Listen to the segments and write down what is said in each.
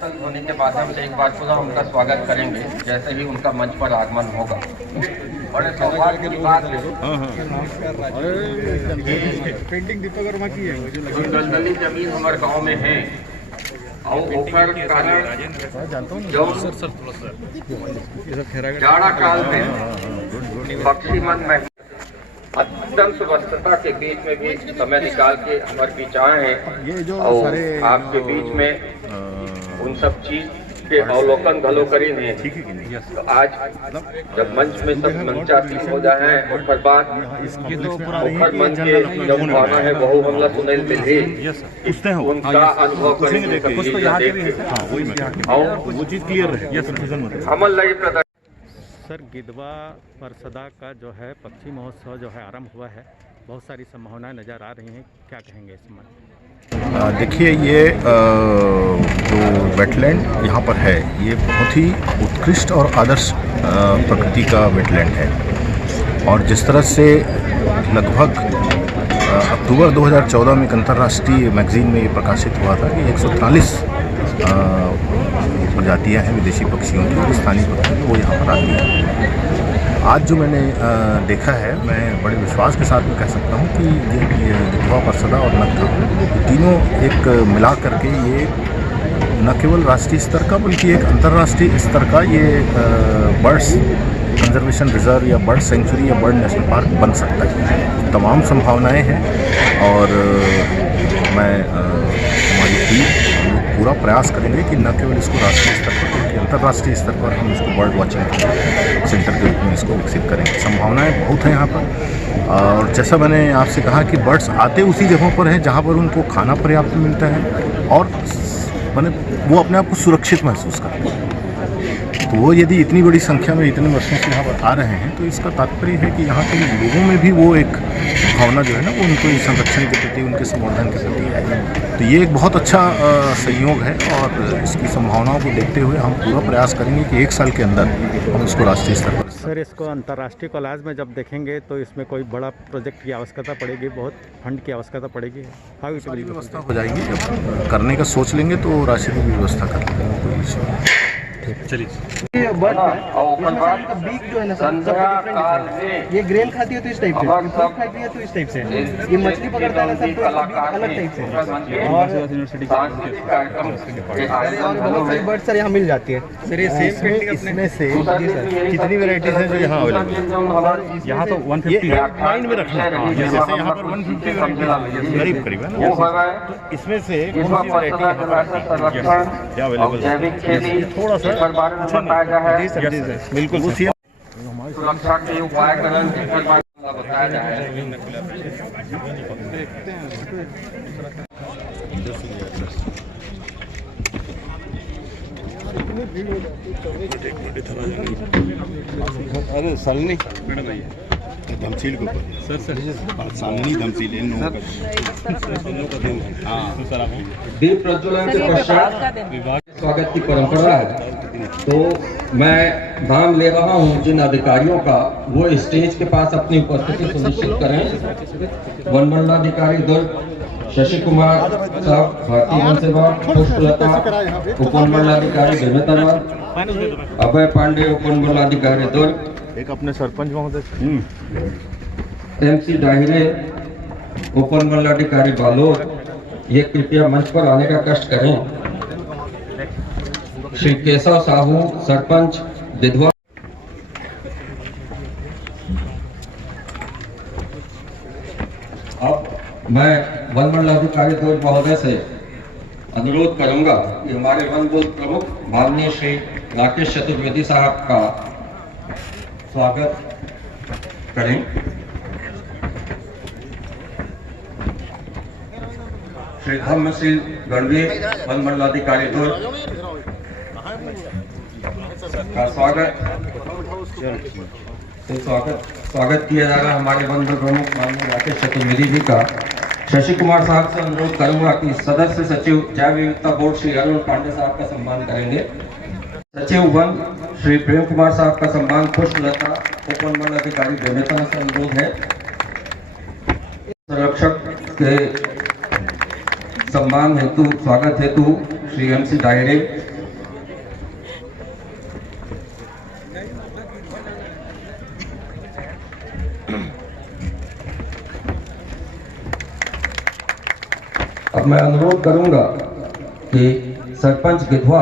ध्वनि के माध्यम से एक बार पुनः उनका स्वागत करेंगे जैसे ही उनका मंच पर आगमन होगा। बड़े सौभाग्य की बात है पेंटिंग दीपक वर्मा की है जो दलदली जमीन हमारे गांव में है और ओकर कारण जो जाड़ा काल में पक्षी मन में अत्यंत व्यस्तता के बीच में भी समय निकाल के हमारे बीच आए हैं और आपके बीच में उन सब चीज के अवलोकन घलो करी हैं। तो आज जब मंच में सब मंचासीन हो जाए और बात मुखर मंच के जब भावना है बहु हमला सुनील मिले उनका अनुभव करेंगे वो चीज क्लियर है अमल लगी प्रदर्शन। सर गिधवा परसदा का जो है पक्षी महोत्सव जो है आरंभ हुआ है, बहुत सारी संभावनाएं नज़र आ रही हैं, क्या कहेंगे इस समय? देखिए ये जो वेटलैंड यहाँ पर है ये बहुत ही उत्कृष्ट और आदर्श प्रकृति का वेटलैंड है और जिस तरह से लगभग अक्टूबर 2014 में एक अंतर्राष्ट्रीय मैगजीन में ये प्रकाशित हुआ था कि 143 प्रजातियाँ हैं विदेशी पक्षियों की, स्थानीय पक्षियों की, वो यहाँ पर आती हैं। आज जो मैंने देखा है, मैं बड़े विश्वास के साथ में कह सकता हूँ कि ये गिधवा परसदा और नत्था तीनों एक मिला करके ये न केवल राष्ट्रीय स्तर का बल्कि एक अंतर्राष्ट्रीय स्तर का ये बर्ड्स कंजर्वेशन रिजर्व या बर्ड सेंचुरी या बर्ड नेशनल पार्क बन सकता है। तमाम संभावनाएं हैं और मैं हमारी टीम पूरा प्रयास करेंगे कि न केवल इसको राष्ट्रीय स्तर पर बल्कि अंतर्राष्ट्रीय स्तर पर हम इसको बर्ड वॉचिंग सेंटर के रूप में इसको विकसित करेंगे। संभावनाएं बहुत हैं यहाँ पर और जैसा मैंने आपसे कहा कि बर्ड्स आते उसी जगहों पर हैं जहाँ पर उनको खाना पर्याप्त मिलता है और मैंने वो अपने आप को सुरक्षित महसूस करते हैं। तो वो यदि इतनी बड़ी संख्या में इतने वर्षों से यहाँ पर आ रहे हैं तो इसका तात्पर्य है कि यहाँ के लोगों में भी वो एक भावना जो है ना वो उनको संरक्षण के प्रति, उनके संवर्धन के प्रति है। तो ये एक बहुत अच्छा संयोग है और इसकी संभावनाओं को देखते हुए हम पूरा प्रयास करेंगे कि 1 साल के अंदर हम इसको राष्ट्रीय स्तर पर। सर इसको अंतर्राष्ट्रीय कॉलेज में जब देखेंगे तो इसमें कोई बड़ा प्रोजेक्ट की आवश्यकता पड़ेगी, बहुत फंड की आवश्यकता पड़ेगी, हाउ इट विल व्यवस्था हो जाएगी। जब करने का सोच लेंगे तो राशि की व्यवस्था कर देंगे, कोई इश्यू नहीं। चलिए बीक जो है ना सर ये ग्रेन खाती है तो इस टाइप से, खाती है तो इस टाइप से, ये मछली पकड़ता है ना सर तो अलग टाइप से और बहुत सारी बर्ड सर यहाँ मिल जाती है। सर ये सेम इसमें से कितनी वैरायटीज हैं जो यहाँ अवेलेबल? यहाँ तो 150 माइंड में रखना है, जैसे यहाँ पर 150 करीब करीब है ना, तो इसमें से कौन सी वैरायटी अवेलेबल है? थोड़ा सा बताया जाए बिल्कुल सुरक्षा के उपाय बताया जाए। अरे सालनी धमसील को सर सालनी धमसील इन लोगों का दीप प्रज्वलन के पश्चात स्वागत की परंपरा है। तो मैं नाम ले रहा हूं जिन अधिकारियों का, वो स्टेज के पास अपनी उपस्थिति सुनिश्चित करें। वन मंडलाधिकारी दुर्ग शशि कुमार साहब, भारतीय वन सेवा पुष्पलता, उप मंडलाधिकारी बेमेतरवा, अभय पांडे उप मंडलाधिकारी दुर्ग, एक अपने सरपंच महोदय MC डाहिरे उप मंडलाधिकारी बालोद, ये कृपया मंच पर आने का कष्ट करें। श्री केशव साहू सरपंच गिधवा। अब मैं वन मंडलाधिकारी दुर्ग महोदय से अनुरोध करूंगा कि हमारे वन बोर्ड प्रमुख माननीय श्री राकेश चतुर्वेदी साहब का स्वागत करें। श्री धर्मशील गणवीर वन मंडलाधिकारी दुर्ग का स्वागत किया जाएगा। हमारे वन प्रमुख माननीय राकेश चतुर्वेदी जी का शशि कुमार साहब से अनुरोध करूंगा कि सदस्य सचिव जैव विविधता बोर्ड श्री अरुण पांडे साहब का सम्मान करेंगे। सचिव वन श्री प्रेम कुमार साहब का सम्मान पुष्पलता उप मंडलाधिकारी बेमेतरवा से अनुरोध है। संरक्षक के सम्मान हेतु स्वागत हेतु श्री MC डायरे अब मैं अनुरोध करूंगा कि सरपंच गिधवा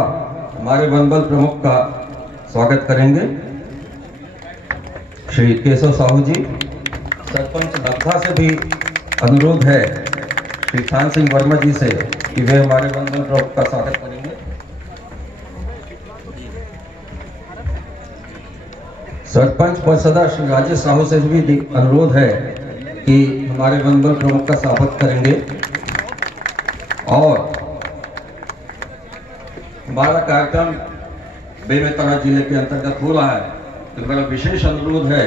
हमारे वनबल प्रमुख का स्वागत करेंगे, श्री केशव साहू जी। सरपंच नक्था से भी अनुरोध है श्री खान सिंह वर्मा जी से कि वे हमारे वनबल प्रमुख का स्वागत करेंगे। सरपंच परसदा श्री राजेश साहू से भी अनुरोध है कि हमारे वनबल प्रमुख का स्वागत करेंगे। और हमारा कार्यक्रम बेमेतरा जिले के अंतर्गत हो रहा है, तो मेरा विशेष अनुरोध है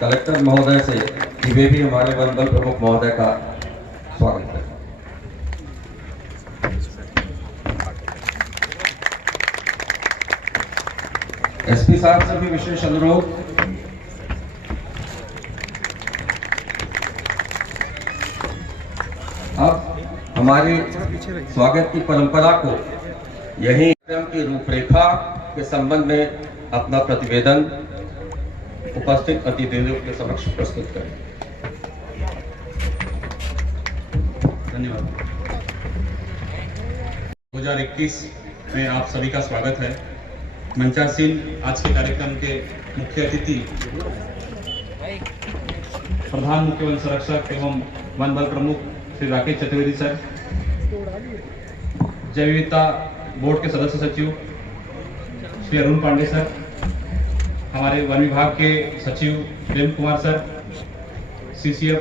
कलेक्टर महोदय से कि वे भी हमारे वनबल प्रमुख महोदय का स्वागत करें। एसपी साहब से भी विशेष अनुरोध। अब हमारी स्वागत की परंपरा को यही की रूपरेखा के संबंध में अपना प्रतिवेदन उपस्थित अतिथियों के समक्ष प्रस्तुत करें। धन्यवाद। 2021 में आप सभी का स्वागत है। मंचासीन आज के कार्यक्रम के मुख्य अतिथि प्रधान मुख्य वन संरक्षक एवं वन बल प्रमुख श्री राकेश चतुर्वेदी सर, जैव विविधता बोर्ड के सदस्य सचिव श्री अरुण पांडे सर, हमारे वन विभाग के सचिव Prem Kumar sir, CCF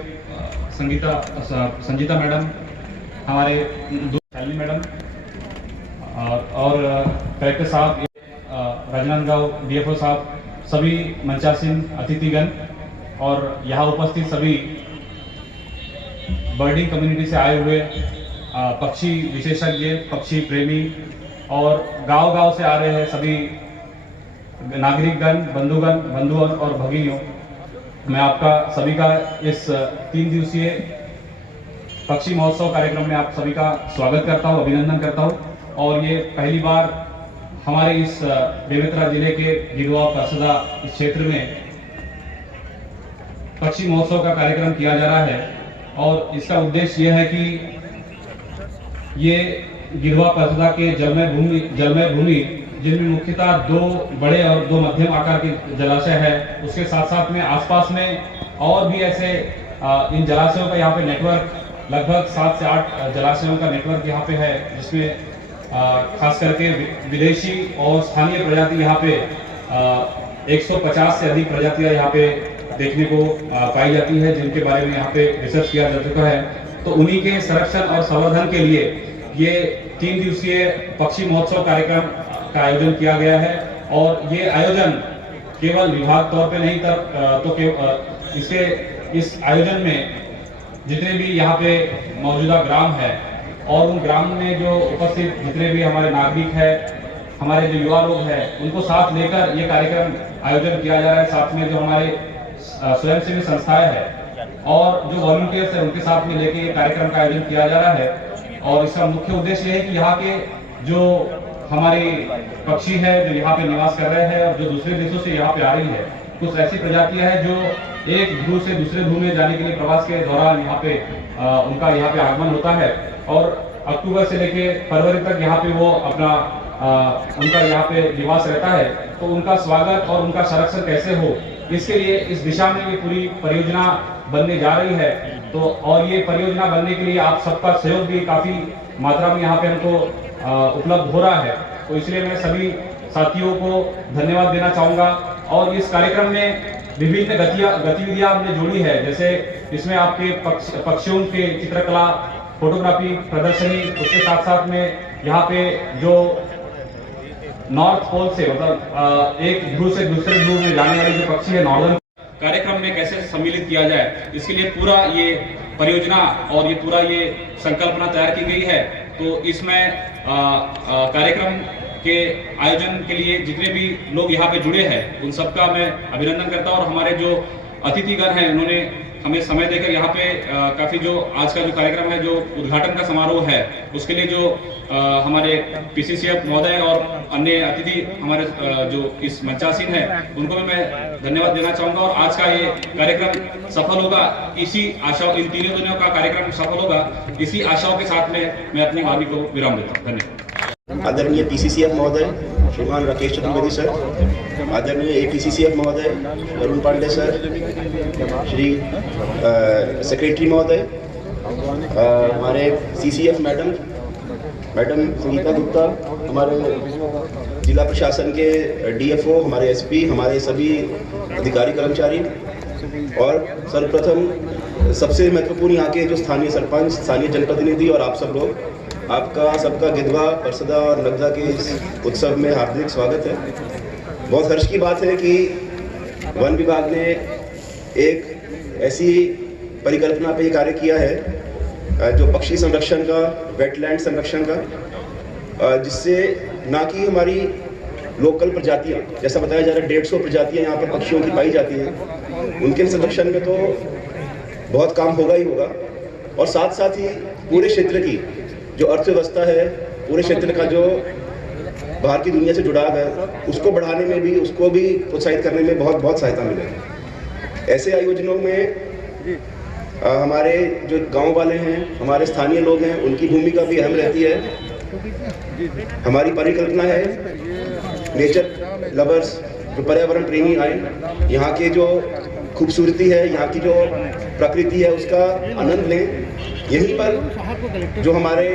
Sanjeeta madam, हमारे दो शालिनी मैडम और कलेक्टर साहब, राजनांदगांव डीएफओ साहब, सभी मंचासीन अतिथिगण और यहाँ उपस्थित सभी बर्डिंग कम्युनिटी से आए हुए पक्षी विशेषज्ञ, पक्षी प्रेमी और गांव-गांव से आ रहे हैं सभी नागरिकगण, बंधुगण और भगिनियों, मैं आपका सभी का इस 3 दिवसीय पक्षी महोत्सव कार्यक्रम में आप सभी का स्वागत करता हूं, अभिनंदन करता हूं। और ये पहली बार हमारे इस बेमेतरा जिले के गिधवा परसदा इस क्षेत्र में पक्षी महोत्सव का कार्यक्रम किया जा रहा है। और इसका उद्देश्य यह है कि ये गिधवा परसदा के जलमय भूमि जिनमें मुख्यतः 2 बड़े और 2 मध्यम आकार के जलाशय है, उसके साथ साथ में आसपास में और भी ऐसे इन जलाशयों का यहाँ पे नेटवर्क लगभग 7 से 8 जलाशयों का नेटवर्क यहाँ पे है, जिसमें खास करके विदेशी और स्थानीय प्रजाति यहाँ पे 150 से अधिक प्रजातियां यहाँ पे देखने को पाई जाती है, जिनके बारे में यहाँ पे रिसर्च किया जा चुका है। तो उन्हीं के संरक्षण और संवर्धन के लिए ये 3 दिवसीय पक्षी महोत्सव कार्यक्रम का आयोजन किया गया है। और ये आयोजन केवल विभाग तौर पे नहीं तो इस आयोजन में जितने भी यहाँ पे मौजूदा ग्राम है और उन ग्राम में जो उपस्थित जितने भी हमारे नागरिक है, हमारे जो युवा लोग हैं, उनको साथ लेकर ये कार्यक्रम आयोजन किया जा रहा है। साथ में जो हमारे स्वयंसेवी संस्थाएं हैं और जो वॉलंटियर्स हैं, उनके साथ में लेके ये कार्यक्रम का आयोजन किया जा रहा है। और इसका मुख्य उद्देश्य है कि यहाँ के जो हमारे पक्षी है जो यहाँ पे निवास कर रहे हैं और जो दूसरे देशों से यहाँ पे आ रही है, कुछ ऐसी प्रजातियां हैं जो एक ध्रुव से दूसरे ध्रुव में जाने के लिए प्रवास के दौरान यहाँ पे उनका यहाँ पे आगमन होता है और अक्टूबर से लेके फरवरी तक यहाँ पे वो अपना उनका यहाँ पे निवास रहता है। तो उनका स्वागत और उनका संरक्षण कैसे हो, इसके लिए इस दिशा में ये पूरी परियोजना बनने जा रही है। तो और ये परियोजना बनने के लिए आप सबका सहयोग भी काफी मात्रा में यहाँ पे हमको उपलब्ध हो रहा है। तो इसलिए मैं सभी साथियों को धन्यवाद देना चाहूंगा। और इस कार्यक्रम में विभिन्न गतिविधियां हमने जोड़ी है, जैसे इसमें आपके पक्षियों के चित्रकला, फोटोग्राफी प्रदर्शनी, उसके साथ साथ में यहाँ पे जो नॉर्थ पोल से मतलब एक ध्रुव से दूसरे ध्रुव में जाने वाले जो पक्षी है नॉर्दर्न, कार्यक्रम में कैसे सम्मिलित किया जाए, इसके लिए पूरा ये परियोजना और ये पूरा ये संकल्पना तैयार की गई है। तो इसमें कार्यक्रम के आयोजन के लिए जितने भी लोग यहाँ पे जुड़े हैं उन सबका मैं अभिनंदन करता हूँ। और हमारे जो अतिथिगण हैं उन्होंने हमें समय देकर यहाँ पे काफ़ी जो आज का जो कार्यक्रम है, जो उद्घाटन का समारोह है, उसके लिए जो हमारे PCCF महोदय और अन्य अतिथि हमारे जो इस मंचासीन है, उनको भी मैं धन्यवाद देना चाहूँगा। और आज का ये कार्यक्रम सफल होगा, इसी आशा, इन तीनों दिनों का कार्यक्रम सफल होगा, इसी आशाओं के साथ में मैं अपनी वाणी को विराम देता हूँ। धन्यवाद। आदरणीय PCCF महोदय श्रीमान राकेश चतुर्वेदी सर, आदरणीय APCCF महोदय वरुण पांडे सर, श्री सेक्रेटरी महोदय, हमारे CCF मैडम संगीता गुप्ता, हमारे जिला प्रशासन के DFO, हमारे SP, हमारे सभी अधिकारी कर्मचारी, और सर्वप्रथम सबसे महत्वपूर्ण यहाँ के जो स्थानीय सरपंच, स्थानीय जनप्रतिनिधि और आप सब लोग, आपका सबका गिधवा, परसदा और नगदा के इस उत्सव में हार्दिक स्वागत है। बहुत हर्ष की बात है कि वन विभाग ने एक ऐसी परिकल्पना पे कार्य किया है जो पक्षी संरक्षण का, वेटलैंड संरक्षण का, जिससे ना कि हमारी लोकल प्रजातियाँ, जैसा बताया जा रहा है 150 प्रजातियाँ यहाँ पर पक्षियों की पाई जाती हैं, उनके संरक्षण में तो बहुत काम होगा ही होगा, और साथ साथ ही पूरे क्षेत्र की जो अर्थव्यवस्था है, पूरे क्षेत्र का जो बाहर की दुनिया से जुड़ाव है, उसको बढ़ाने में भी, उसको भी प्रोत्साहित करने में बहुत सहायता मिलेगी। ऐसे आयोजनों में हमारे जो गांव वाले हैं, हमारे स्थानीय लोग हैं, उनकी भूमिका भी अहम रहती है। हमारी परिकल्पना है नेचर लवर्स, जो पर्यावरण प्रेमी आए, यहाँ के जो खूबसूरती है, यहाँ की जो प्रकृति है, उसका आनंद लें। यहीं पर जो हमारे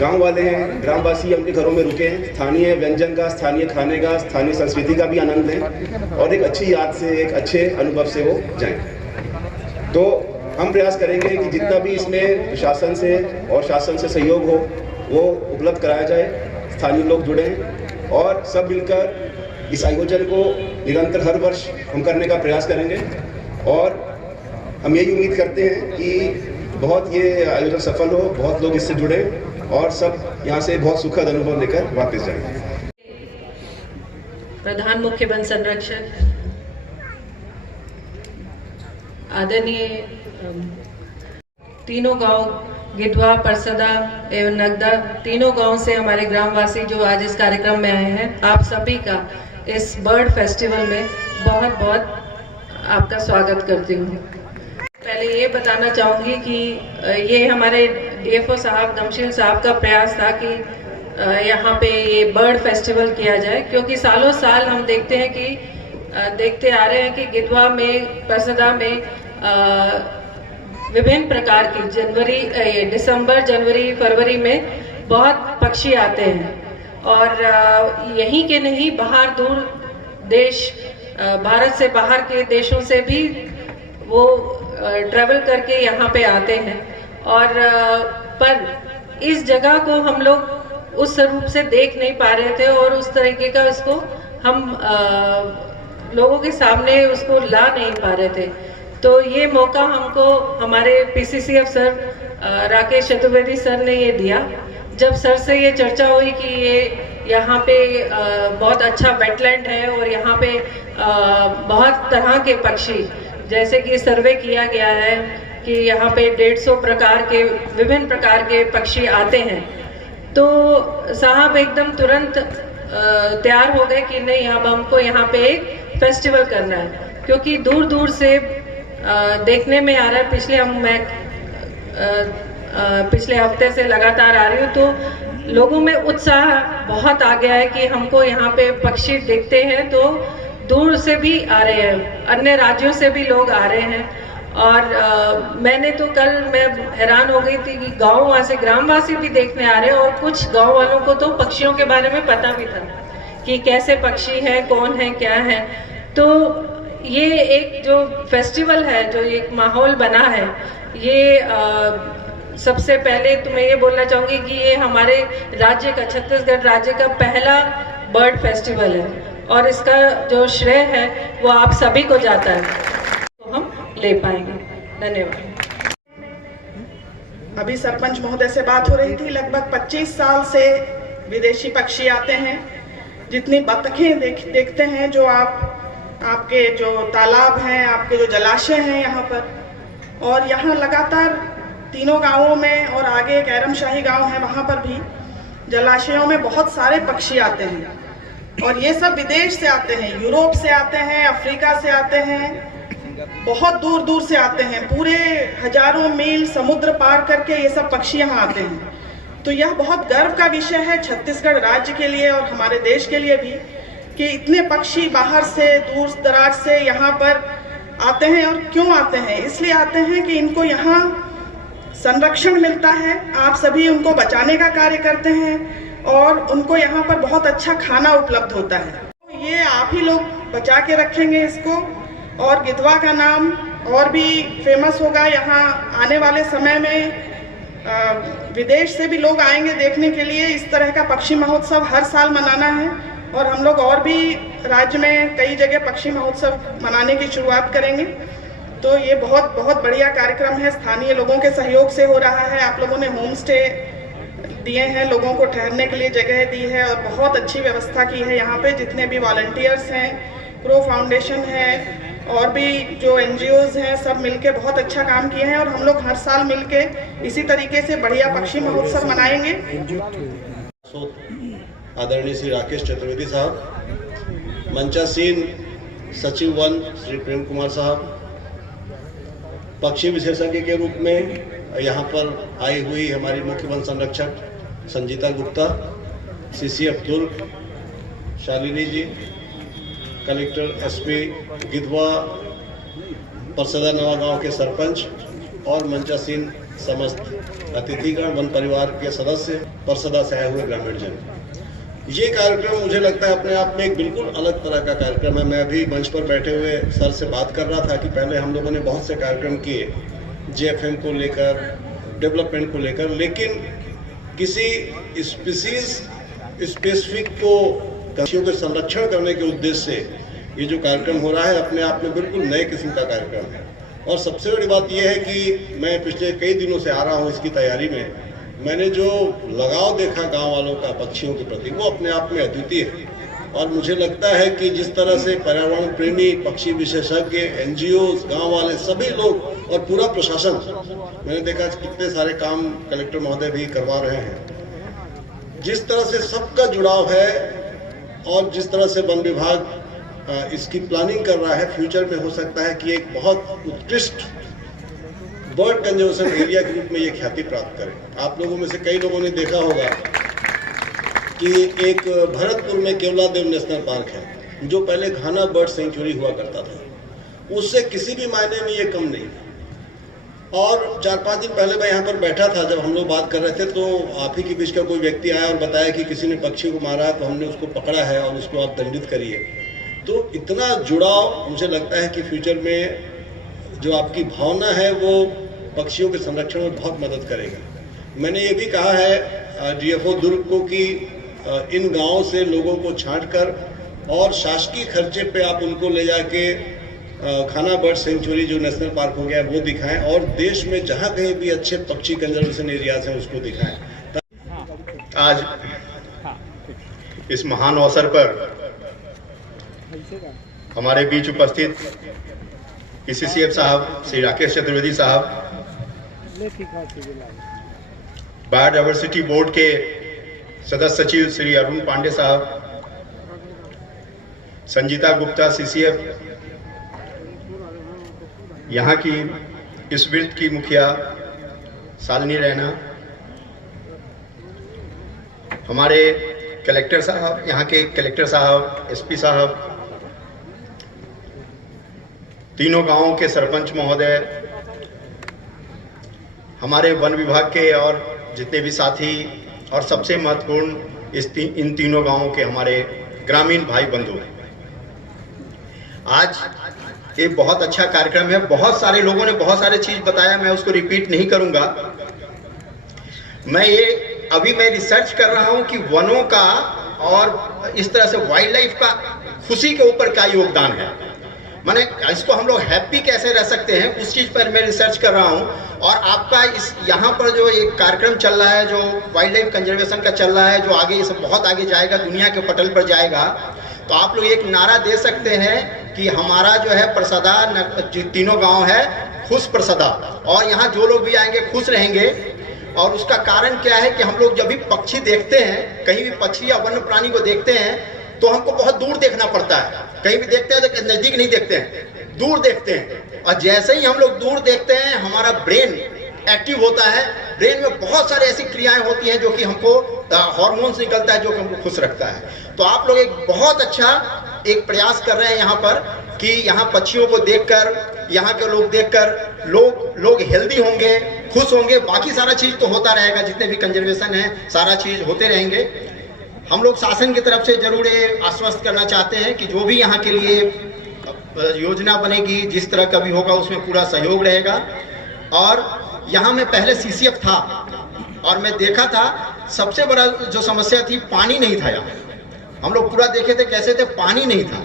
गांव वाले हैं, ग्रामवासी, उनके घरों में रुकें, स्थानीय व्यंजन का, स्थानीय खाने का, स्थानीय संस्कृति का भी आनंद लें और एक अच्छी याद से, एक अच्छे अनुभव से वो जाएं। तो हम प्रयास करेंगे कि जितना भी इसमें प्रशासन से और शासन से सहयोग हो, वो उपलब्ध कराया जाए, स्थानीय लोग जुड़ें और सब मिलकर इस आयोजन को निरंतर हर वर्ष हम करने का प्रयास करेंगे। और हम यही उम्मीद करते हैं कि बहुत ये आयोजन सफल हो, बहुत लोग इससे जुड़े और सब यहाँ से बहुत सुखद अनुभव लेकर वापस जाएं। प्रधान मुख्य वन संरक्षक, आदरणीय तीनों गांव गिधवा, परसदा एवं नगदा, तीनों गांव से हमारे ग्रामवासी जो आज इस कार्यक्रम में आए हैं, आप सभी का इस बर्ड फेस्टिवल में बहुत आपका स्वागत करती हूँ। पहले ये बताना चाहूँगी कि ये हमारे DFO साहब, दमशील साहब का प्रयास था कि यहाँ पे ये बर्ड फेस्टिवल किया जाए, क्योंकि सालों साल हम देखते हैं कि देखते आ रहे हैं कि गिधवा में, परसदा में विभिन्न प्रकार की दिसंबर, जनवरी, फरवरी में बहुत पक्षी आते हैं और यहीं के नहीं, बाहर दूर देश, भारत से बाहर के देशों से भी वो ट्रैवल करके यहाँ पे आते हैं। और पर इस जगह को हम लोग उस रूप से देख नहीं पा रहे थे और उस तरीके का इसको हम लोगों के सामने उसको ला नहीं पा रहे थे। तो ये मौका हमको हमारे PCCF sir Rakesh Chaturvedi sir ने ये दिया। जब सर से ये चर्चा हुई कि ये यहाँ पे बहुत अच्छा वेटलैंड है और यहाँ पे बहुत तरह के पक्षी, जैसे कि सर्वे किया गया है कि यहाँ पे 150 प्रकार के, विभिन्न प्रकार के पक्षी आते हैं, तो साहब एकदम तुरंत तैयार हो गए कि नहीं, अब हमको यहाँ पे एक फेस्टिवल करना है। क्योंकि दूर दूर से देखने में आ रहा है, मैं पिछले हफ्ते से लगातार आ रही हूँ, तो लोगों में उत्साह बहुत आ गया है कि हमको यहाँ पे पक्षी दिखते हैं, तो दूर से भी आ रहे हैं, अन्य राज्यों से भी लोग आ रहे हैं। और मैंने तो कल मैं हैरान हो गई थी कि गाँव से ग्रामवासी भी देखने आ रहे हैं और कुछ गाँव वालों को तो पक्षियों के बारे में पता भी था कि कैसे पक्षी हैं, कौन है, क्या है। तो ये एक जो फेस्टिवल है, जो एक माहौल बना है, ये सबसे पहले तो मैं ये बोलना चाहूँगी कि ये हमारे राज्य का, छत्तीसगढ़ राज्य का पहला बर्ड फेस्टिवल है और इसका जो श्रेय है वो आप सभी को जाता है, तो हम ले पाएंगे। धन्यवाद। अभी सरपंच महोदय से बात हो रही थी, लगभग 25 साल से विदेशी पक्षी आते हैं। जितनी बतखें देखते हैं, जो आपके जो तालाब हैं, आपके जो जलाशय हैं यहाँ पर, और यहाँ लगातार तीनों गांवों में और आगे एक एरमशाही गांव है, वहाँ पर भी जलाशयों में बहुत सारे पक्षी आते हैं और ये सब विदेश से आते हैं, यूरोप से आते हैं, अफ्रीका से आते हैं, बहुत दूर दूर से आते हैं, पूरे हजारों मील समुद्र पार करके ये सब पक्षी यहाँ आते हैं। तो यह बहुत गर्व का विषय है छत्तीसगढ़ राज्य के लिए और हमारे देश के लिए भी कि इतने पक्षी बाहर से दूर दराज से यहाँ पर आते हैं। और क्यों आते हैं? इसलिए आते हैं कि इनको यहाँ संरक्षण मिलता है, आप सभी उनको बचाने का कार्य करते हैं और उनको यहाँ पर बहुत अच्छा खाना उपलब्ध होता है। ये आप ही लोग बचा के रखेंगे इसको और गिधवा का नाम और भी फेमस होगा। यहाँ आने वाले समय में विदेश से भी लोग आएंगे देखने के लिए। इस तरह का पक्षी महोत्सव हर साल मनाना है और हम लोग और भी राज्य में कई जगह पक्षी महोत्सव मनाने की शुरुआत करेंगे। तो ये बहुत बहुत बढ़िया कार्यक्रम है, स्थानीय लोगों के सहयोग से हो रहा है। आप लोगों ने होम स्टे दिए हैं, लोगों को ठहरने के लिए जगह दी है और बहुत अच्छी व्यवस्था की है। यहाँ पे जितने भी वॉलंटियर्स हैं, क्रो फाउंडेशन है और भी जो NGOs हैं, सब मिलके बहुत अच्छा काम किए हैं और हम लोग हर साल मिलके इसी तरीके से बढ़िया पक्षी महोत्सव मनाएंगे। आदरणीय श्री राकेश चतुर्वेदी साहब, मंचासीन सचिव वन श्री प्रेम कुमार साहब, पक्षी विशेषज्ञ के रूप में यहाँ पर आई हुई हमारी मुख्य वन संरक्षक संजीता गुप्ता, CCF दुर्ग शालिनी जी, कलेक्टर SP गिधवा, परसदा नवा गांव के सरपंच और मंचासीन समस्त अतिथिगण, वन परिवार के सदस्य, परसदा से आए हुए ग्रामीण जन। ये कार्यक्रम मुझे लगता है अपने आप में एक बिल्कुल अलग तरह का कार्यक्रम है। मैं अभी मंच पर बैठे हुए सर से बात कर रहा था कि पहले हम लोगों ने बहुत से कार्यक्रम किए JFM को लेकर, डेवलपमेंट को लेकर, लेकिन किसी स्पेसिफिक को पक्षियों के संरक्षण करने के उद्देश्य से ये जो कार्यक्रम हो रहा है अपने आप में बिल्कुल नए किस्म का कार्यक्रम है। और सबसे बड़ी बात यह है कि मैं पिछले कई दिनों से आ रहा हूँ इसकी तैयारी में, मैंने जो लगाव देखा गांव वालों का पक्षियों के प्रति वो अपने आप में अद्वितीय है। और मुझे लगता है कि जिस तरह से पर्यावरण प्रेमी, पक्षी विशेषज्ञ, NGOs, गांव वाले सभी लोग और पूरा प्रशासन, मैंने देखा कितने सारे काम कलेक्टर महोदय भी करवा रहे हैं, जिस तरह से सबका जुड़ाव है और जिस तरह से वन विभाग इसकी प्लानिंग कर रहा है, फ्यूचर में हो सकता है कि एक बहुत उत्कृष्ट बर्ड कंजर्वेशन एरिया के रूप में ये ख्याति प्राप्त करे। आप लोगों में से कई लोगों ने देखा होगा कि एक भरतपुर में केवलादेव नेशनल पार्क है जो पहले घाना बर्ड सेंचुरी हुआ करता था, उससे किसी भी मायने में ये कम नहीं। और 4-5 दिन पहले मैं यहाँ पर बैठा था, जब हम लोग बात कर रहे थे तो आप ही के बीच का कोई व्यक्ति आया और बताया कि किसी ने पक्षी को मारा तो हमने उसको पकड़ा है और उसको आप दंडित करिए। तो इतना जुड़ाव मुझे लगता है कि फ्यूचर में जो आपकी भावना है वो पक्षियों के संरक्षण में बहुत मदद करेगा। मैंने ये भी कहा है DFO दुर्ग को कि इन गांवों से लोगों को छांटकर और शासकीय खर्चे पे आप उनको ले जाके खाना बर्ड सेंचुरी जो नेशनल पार्क हो गया वो दिखाएं और देश में जहां कहीं भी अच्छे पक्षी कंजर्वेशन एरियाज हैं उसको दिखाएं। आज इस महान अवसर पर हमारे बीच उपस्थित PCCF साहब श्री राकेश चतुर्वेदी साहब, बायोडायवर्सिटी बोर्ड के सदस्य सचिव श्री अरुण पांडे साहब, संजीता गुप्ता CCF, यहाँ की इस वृत्त की मुखिया शालिनी रैना, हमारे कलेक्टर साहब, यहाँ के कलेक्टर साहब, SP साहब, तीनों गांवों के सरपंच महोदय, हमारे वन विभाग के और जितने भी साथी और सबसे महत्वपूर्ण इन तीनों गांवों के हमारे ग्रामीण भाई बंधु। आज एक बहुत अच्छा कार्यक्रम है, बहुत सारे लोगों ने बहुत सारे चीज बताया, मैं उसको रिपीट नहीं करूंगा। मैं रिसर्च कर रहा हूं कि वनों का और इस तरह से वाइल्ड लाइफ का खुशी के ऊपर क्या योगदान है, माने इसको हम लोग हैप्पी कैसे रह सकते हैं, उस चीज पर मैं रिसर्च कर रहा हूं। और आपका इस यहाँ पर जो एक कार्यक्रम चल रहा है जो वाइल्ड लाइफ कंजर्वेशन का चल रहा है, जो आगे इसे बहुत आगे जाएगा, दुनिया के पटल पर जाएगा, तो आप लोग एक नारा दे सकते हैं कि हमारा जो है परसदा तीनों गांव है खुश प्रसदा, और यहाँ जो लोग भी आएंगे खुश रहेंगे। और उसका कारण क्या है कि हम लोग जब भी पक्षी देखते हैं, कहीं भी पक्षी या वन्य प्राणी को देखते हैं तो हमको बहुत दूर देखना पड़ता है। कहीं भी देखते हैं तो नजदीक नहीं देखते हैं, दूर देखते हैं। और जैसे ही हम लोग दूर देखते हैं हमारा ब्रेन एक्टिव होता है, ब्रेन में बहुत सारी ऐसी क्रियाएं होती हैं जो कि हमको हार्मोन्स निकलता है जो कि हमको खुश रखता है। तो आप लोग एक बहुत अच्छा एक प्रयास कर रहे हैं यहाँ पर कि यहाँ पक्षियों को देखकर, यहाँ के लोग देखकर लोग हेल्दी होंगे, खुश होंगे। बाकी सारा चीज तो होता रहेगा, जितने भी कंजर्वेशन है सारा चीज होते रहेंगे। हम लोग शासन की तरफ से जरूर ये आश्वस्त करना चाहते हैं कि जो भी यहाँ के लिए योजना बनेगी, जिस तरह का भी होगा उसमें पूरा सहयोग रहेगा। और यहाँ में पहले CCF था और मैं देखा था सबसे बड़ा जो समस्या थी पानी नहीं था। यहाँ हम लोग पूरा देखे थे कैसे थे, पानी नहीं था।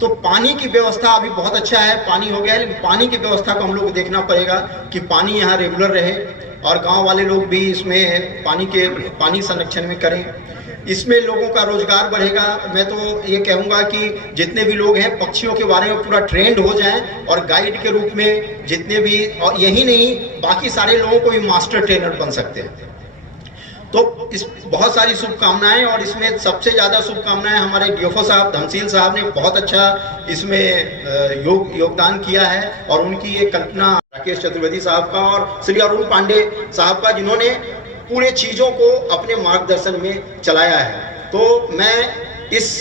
तो पानी की व्यवस्था अभी बहुत अच्छा है, पानी हो गया है, लेकिन पानी की व्यवस्था को हम लोग को देखना पड़ेगा कि पानी यहाँ रेगुलर रहे और गांव वाले लोग भी इसमें पानी संरक्षण में करें। इसमें लोगों का रोजगार बढ़ेगा। मैं तो ये कहूँगा कि जितने भी लोग हैं पक्षियों के बारे में पूरा ट्रेंड हो जाएं और गाइड के रूप में जितने भी, और यही नहीं बाकी सारे लोगों को भी मास्टर ट्रेनर बन सकते हैं। तो इस बहुत सारी शुभकामनाएं, और इसमें सबसे ज़्यादा शुभकामनाएं हमारे DFO साहब धमसील साहब ने बहुत अच्छा इसमें योगदान किया है। और उनकी ये कल्पना राकेश चतुर्वेदी साहब का और श्री अरुण पांडे साहब का, जिन्होंने पूरे चीज़ों को अपने मार्गदर्शन में चलाया है। तो मैं इस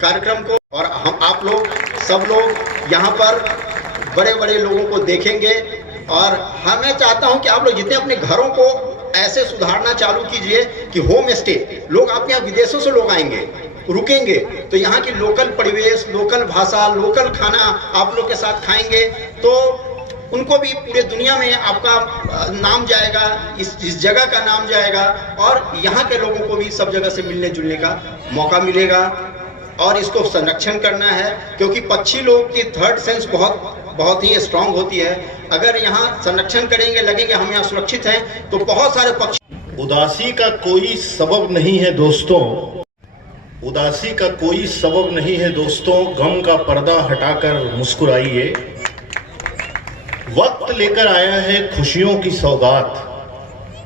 कार्यक्रम को, और हम आप लोग सब लोग यहाँ पर बड़े बड़े लोगों को देखेंगे, और मैं चाहता हूँ कि आप लोग जितने अपने घरों को ऐसे सुधारना चालू कीजिए कि होम स्टे, लोग आपके यहाँ विदेशों से लोग आएंगे, रुकेंगे, तो यहाँ की लोकल परिवेश, लोकल भाषा, लोकल खाना आप लोग के साथ खाएंगे तो उनको भी पूरे दुनिया में आपका नाम जाएगा, इस जगह का नाम जाएगा, और यहाँ के लोगों को भी सब जगह से मिलने जुलने का मौका मिलेगा। और इसको संरक्षण करना है, क्योंकि पक्षी लोग की थर्ड सेंस बहुत ही स्ट्रांग होती है। अगर यहाँ संरक्षण करेंगे, लगेंगे हम यहाँ सुरक्षित हैं, तो बहुत सारे पक्षी। उदासी का कोई सबब नहीं है दोस्तों, उदासी का कोई सबब नहीं है दोस्तों, गम का पर्दा हटाकर मुस्कुराइए। वक्त लेकर आया है खुशियों की सौगात,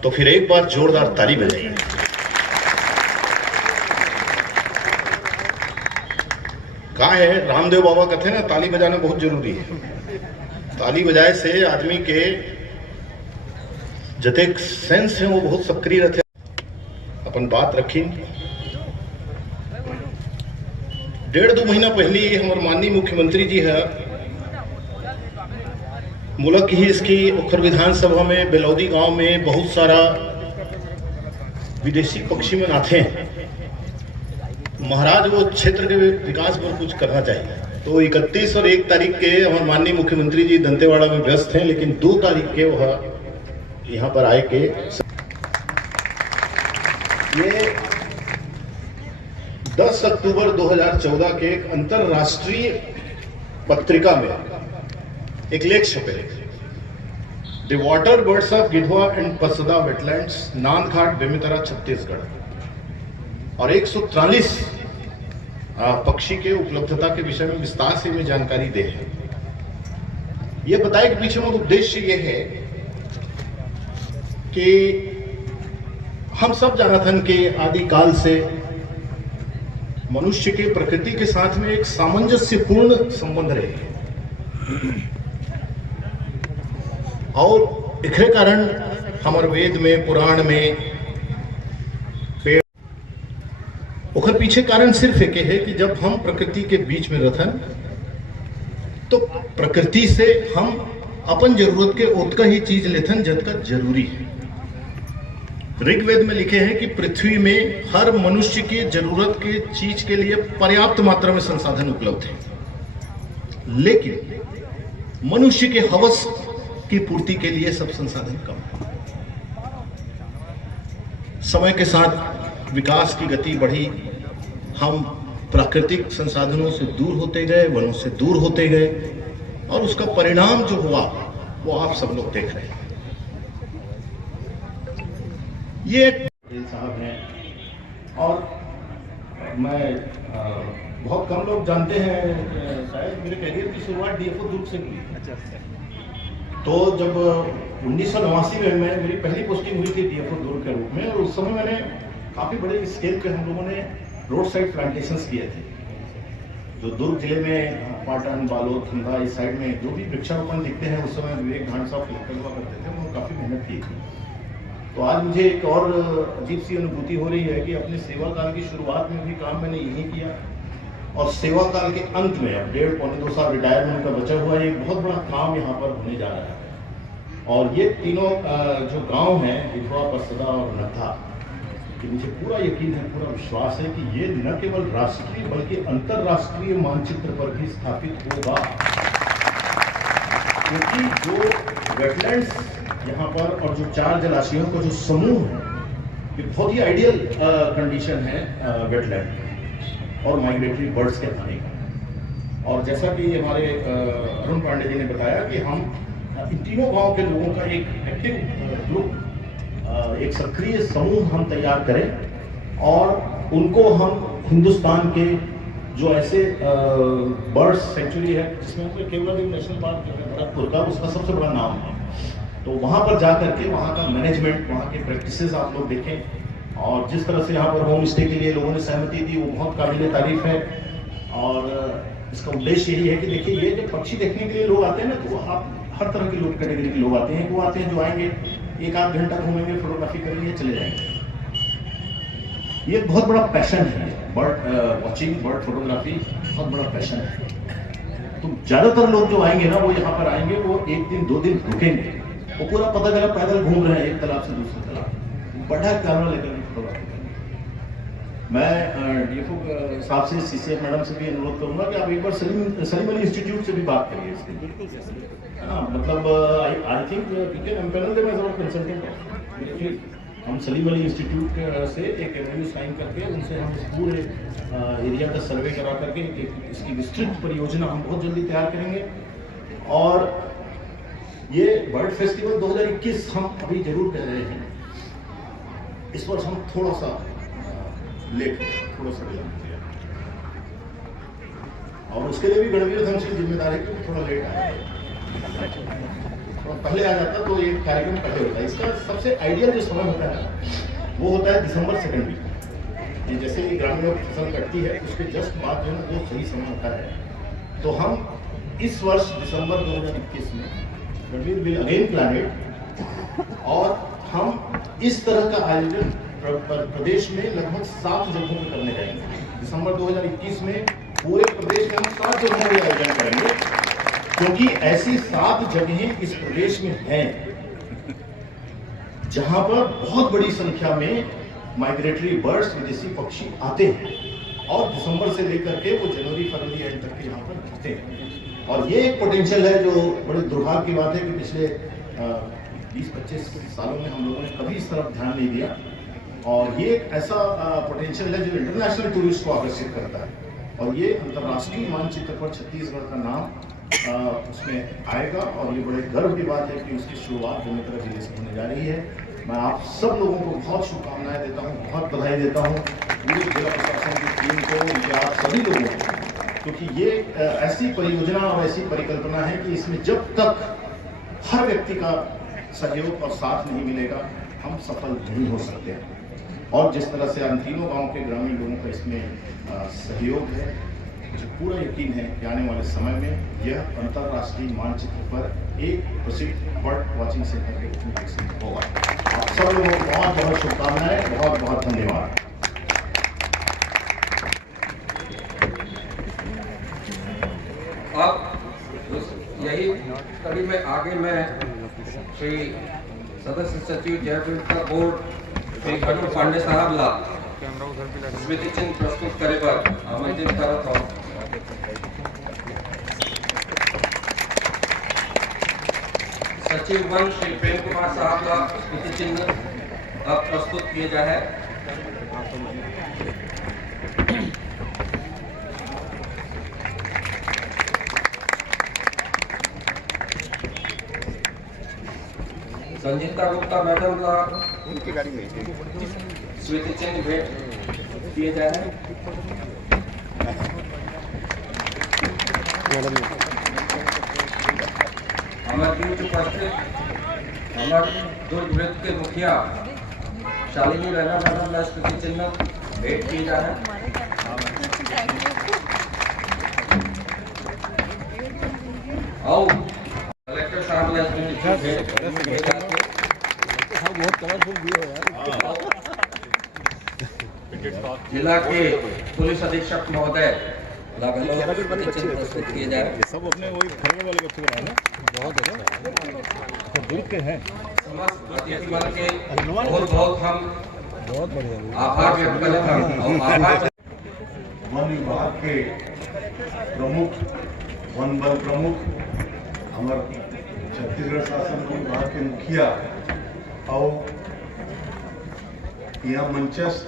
तो फिर एक बार जोरदार ताली बजाइए। कहा है रामदेव बाबा कहते हैं ना, ताली बजाना बहुत जरूरी है। ताली बजाए से आदमी के जतेक सेंस है वो बहुत सक्रिय रहते। अपन बात रखी 1.5-2 महीना पहले हमारे माननीय मुख्यमंत्री जी है मुल्क ही इसकी उखर विधानसभा में बेलौदी गांव में बहुत सारा विदेशी पक्षी में आते हैं। महाराज वो क्षेत्र के विकास पर कुछ करना चाहिए। तो 31 और 1 तारीख के हमारे माननीय मुख्यमंत्री जी दंतेवाड़ा में व्यस्त हैं, लेकिन 2 तारीख के वह यहाँ पर आए के ये 10 अक्टूबर 2014 के एक अंतरराष्ट्रीय पत्रिका में एक लेख छपे, the water birds of Gidhwa and Parsada wetlands, Nandghat Bemetara Chhattisgarh. और 143 पक्षी के उपलब्धता के विषय में विस्तार से में जानकारी दे है। ये बताए कि पीछे मुख्य उद्देश्य ये है कि हम सब जानथन के आदिकाल से मनुष्य के प्रकृति के साथ में एक सामंजस्यपूर्ण संबंध रहे, और इखरे कारण हमारे वेद में, पुराण में पेड़ उखर पीछे कारण सिर्फ एक है कि जब हम प्रकृति के बीच में रहथन तो प्रकृति से हम अपन जरूरत के उतना ही चीज लेथन जितना जरूरी है। ऋग्वेद में लिखे हैं कि पृथ्वी में हर मनुष्य की जरूरत के चीज के लिए पर्याप्त मात्रा में संसाधन उपलब्ध है, लेकिन मनुष्य के हवस की पूर्ति के लिए सब संसाधन कम है। समय के साथ विकास की गति बढ़ी, हम प्राकृतिक संसाधनों से दूर होते गए, वनों से दूर होते गए, और उसका परिणाम जो हुआ वो आप सब लोग देख रहे हैं। ये साहब हैं, और मैं बहुत कम लोग जानते हैं, शायद मेरे करियर की शुरुआत DFO दुर्ग से हुई। तो जब 1989 में मेरी पहली पोस्टिंग हुई थी DFO दुर्ग के रूप में, और उस समय मैंने काफ़ी बड़े स्केल पे हम लोगों ने रोड साइड प्लांटेशंस किए थे। जो दुर्ग जिले में पाटन, बालोद, खंडा इस साइड में जो भी वृक्षारोपण दिखते हैं, उस समय विवेक भांड साहब कलेक्टर हुआ करते थे, उन्होंने काफ़ी मेहनत की थी। तो आज मुझे एक और अजीब सी अनुभूति हो रही है कि अपने सेवा काल की शुरुआत में भी काम मैंने यही किया, और सेवा काल के अंत में अब 1.5-2 साल रिटायरमेंट का बचा हुआ है, एक बहुत बड़ा काम यहाँ पर होने जा रहा है। और ये तीनों जो गांव हैं, गिधवा, परसदा और नत्था, कि मुझे पूरा यकीन है, पूरा विश्वास है कि ये न केवल राष्ट्रीय बल्कि अंतर्राष्ट्रीय मानचित्र पर भी स्थापित होगा, क्योंकि जो वेटलैंड्स यहाँ पर और जो 4 जलाशयों का जो समूह है, ये बहुत ही आइडियल कंडीशन है वेटलैंड और माइग्रेटरी बर्ड्स के आने का। और जैसा कि हमारे अरुण पांडे जी ने बताया कि हम इन तीनों गांव के लोगों का एक एक्टिव ग्रुप, एक सक्रिय समूह हम तैयार करें, और उनको हम हिंदुस्तान के जो ऐसे बर्ड्स सेंचुरी है, जिसमें केवलादेव नेशनल पार्क जो है भरतपुर का, उसका सबसे बड़ा नाम है, तो वहाँ पर जा करके वहाँ का मैनेजमेंट, वहाँ के प्रैक्टिसेस आप लोग देखें। और जिस तरह से यहाँ पर होम स्टे के लिए लोगों ने सहमति दी, वो बहुत काबिल तारीफ है। और इसका उद्देश्य यही है कि देखिए, ये जब पक्षी देखने के लिए लोग आते हैं ना, तो आप हर तरह के लोग, कैटेगरी के लोग आते हैं। वो आते हैं जो आएंगे 1-8 घंटा घूमेंगे, फोटोग्राफी करेंगे, चले जाएंगे। ये बहुत बड़ा पैशन है, बर्ड वॉचिंग, बर्ड फोटोग्राफी बहुत बड़ा पैशन है। तो ज्यादातर लोग जो आएंगे ना, वो यहाँ पर आएंगे, वो 1 दिन 2 दिन रुकेंगे, वो पूरा पता चला पैदल घूम रहे हैं एक तालाब से दूसरे तालाब, बड़ा कैमरा लेकर के फोटोग्राफी करेंगे। मैं DFO साहब से, CCF मैडम से भी अनुरोध करूंगा कि आप एक बार सलीम अली इंस्टीट्यूट से भी बात करिए इसके। हाँ, मतलब I think we can empanel them as our consultant. हम सलीम अली इंस्टीट्यूट से एक MOU साइन करके उनसे हम इस पूरे एरिया का सर्वे करा करके इसकी विस्तृत परियोजना हम बहुत जल्दी तैयार करेंगे। और ये बर्ड फेस्टिवल 2021 हम अभी जरूर कह रहे हैं, इस वर्ष हम थोड़ा सा लेट, थोड़ा सा विलंब किया, और उसके लिए भी गणवीर धन से जिम्मेदार है कि थोड़ा लेट आया, और पहले आ जाता तो ये कार्यक्रम पहले होता है। इसका सबसे आइडियल जो समय होता है वो होता है दिसंबर 2nd वीक। जैसे कि ग्रामीणों की फसल कटती है, उसके जस्ट बाद जो है वो सही समय होता है। तो हम इस वर्ष दिसंबर 2021 में Ganveer will again plan it, और हम इस तरह का आयोजन प्रदेश में लगभग 7 जगहों पर करने जाएंगे। दिसंबर 2021 में पूरे प्रदेश में हम 7 जगहों पर आयोजन करेंगे, क्योंकि ऐसी 7 जगहें इस प्रदेश में हैं जहां पर बहुत बड़ी संख्या में माइग्रेटरी बर्ड्स, विदेशी पक्षी आते हैं, और दिसंबर से लेकर के वो जनवरी फरवरी एंड तक के यहाँ पर रहते हैं। और ये एक पोटेंशियल है जो बड़े दुर्भाग्य की बात है कि पिछले 20-25 सालों में हम लोगों ने कभी इस तरफ ध्यान नहीं दिया। और ये एक ऐसा पोटेंशियल है जो इंटरनेशनल टूरिस्ट को आकर्षित करता है, और ये अंतर्राष्ट्रीय मानचित्र पर छत्तीसगढ़ का नाम उसमें आएगा। और ये बड़े गर्व की बात है कि उसकी शुरुआत बेमेतरा जिले से होने जा रही है। मैं आप सब लोगों को बहुत शुभकामनाएं देता हूँ, बहुत बधाई देता हूँ, पूरे जिला प्रशासन की टीम को, उनके आप सभी लोगों को, क्योंकि ये ऐसी परियोजना और ऐसी परिकल्पना है कि इसमें जब तक हर व्यक्ति का सहयोग और साथ नहीं मिलेगा, हम सफल नहीं हो सकते। और जिस तरह से इन तीनों गांव के ग्रामीण लोगों का इसमें सहयोग है, मुझे पूरा यकीन है कि आने वाले समय में यह अंतर्राष्ट्रीय मानचित्र पर एक प्रसिद्ध बर्ड वॉचिंग सेंटर के रूप में विकसित होगा। आप सब लोगों को बहुत बहुत शुभकामनाएं, बहुत बहुत धन्यवाद। अब यही कड़ी में आगे मैं श्री सदस्य सचिव जयपुर बोर्ड श्री अरुण पांडे साहब ला स्मृति चिन्ह प्रस्तुत करे पर आमंत्रित करत हूँ। सचिव वन श्री प्रेम कुमार साहब ला स्मृति चिन्ह अब प्रस्तुत किए जाए। संजीता गुप्ता मैडम का उनकी गाड़ी में स्मृति चिन्ह भेंट किए जाए। हमारे बीच उपस्थित हमारे दुर्ग वृत्त के मुखिया शालिनी रैना मैडम में स्मृति चिन्ह भेंट किए जा रहे हैं। और कलेक्टर साहब ने स्मृति चिन्ह भेंट किया। जिला के पुलिस अधीक्षक महोदय प्रस्तुत किए जाए। सब अपने वही फरवे वाले बच्चे बनाए ना, बहुत अच्छा दूर के हैं। समस्त अतिथि वर्ग के बहुत बहुत हम बहुत बढ़िया आभार व्यक्त करते हैं और आभार वन विभाग के प्रमुख, वन बल प्रमुख, हमारे छत्तीसगढ़ शासन विभाग के मुखिया और यहाँ मंचस्थ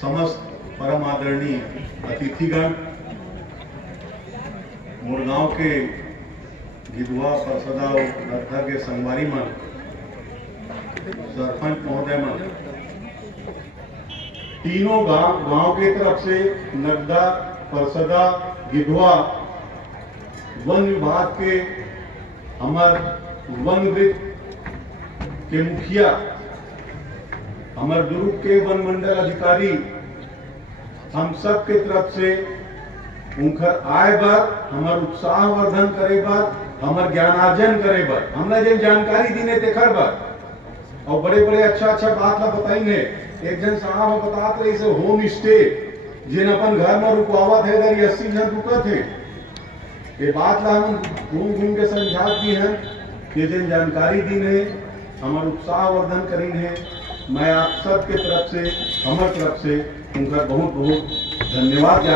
समस्त परम आदरणीय अतिथिगण, मुरगांव के गिधवा परसदा और नत्था के संगवारी मन, सरपंच महोदय मन, तीनों गांव के तरफ से नगदा, परसदा, गिधवा वन विभाग के हमार वन वृत्त के मुखिया, हमारे दुर्ग के वन मंडल अधिकारी, हम सब के तरफ से उनकर आय बार, हमार उत्साह वर्धन करे बार, हमार ज्ञानार्जन करे बार, हमने जो जानकारी दी ने देखर बार और बड़े बड़े अच्छा बात ला बताई ने। एक जन साहब बताते रहे से होम स्टे जिन अपन घर में रुकवावत है, अगर 80 जन रुकत है, ये बात ला हम घूम घूम के समझात भी हैं कि जिन जानकारी दी ने, हमार उत्साह वर्धन करी है। मैं आप सब के तरफ से, हमारे तरफ से उनका बहुत बहुत धन्यवाद।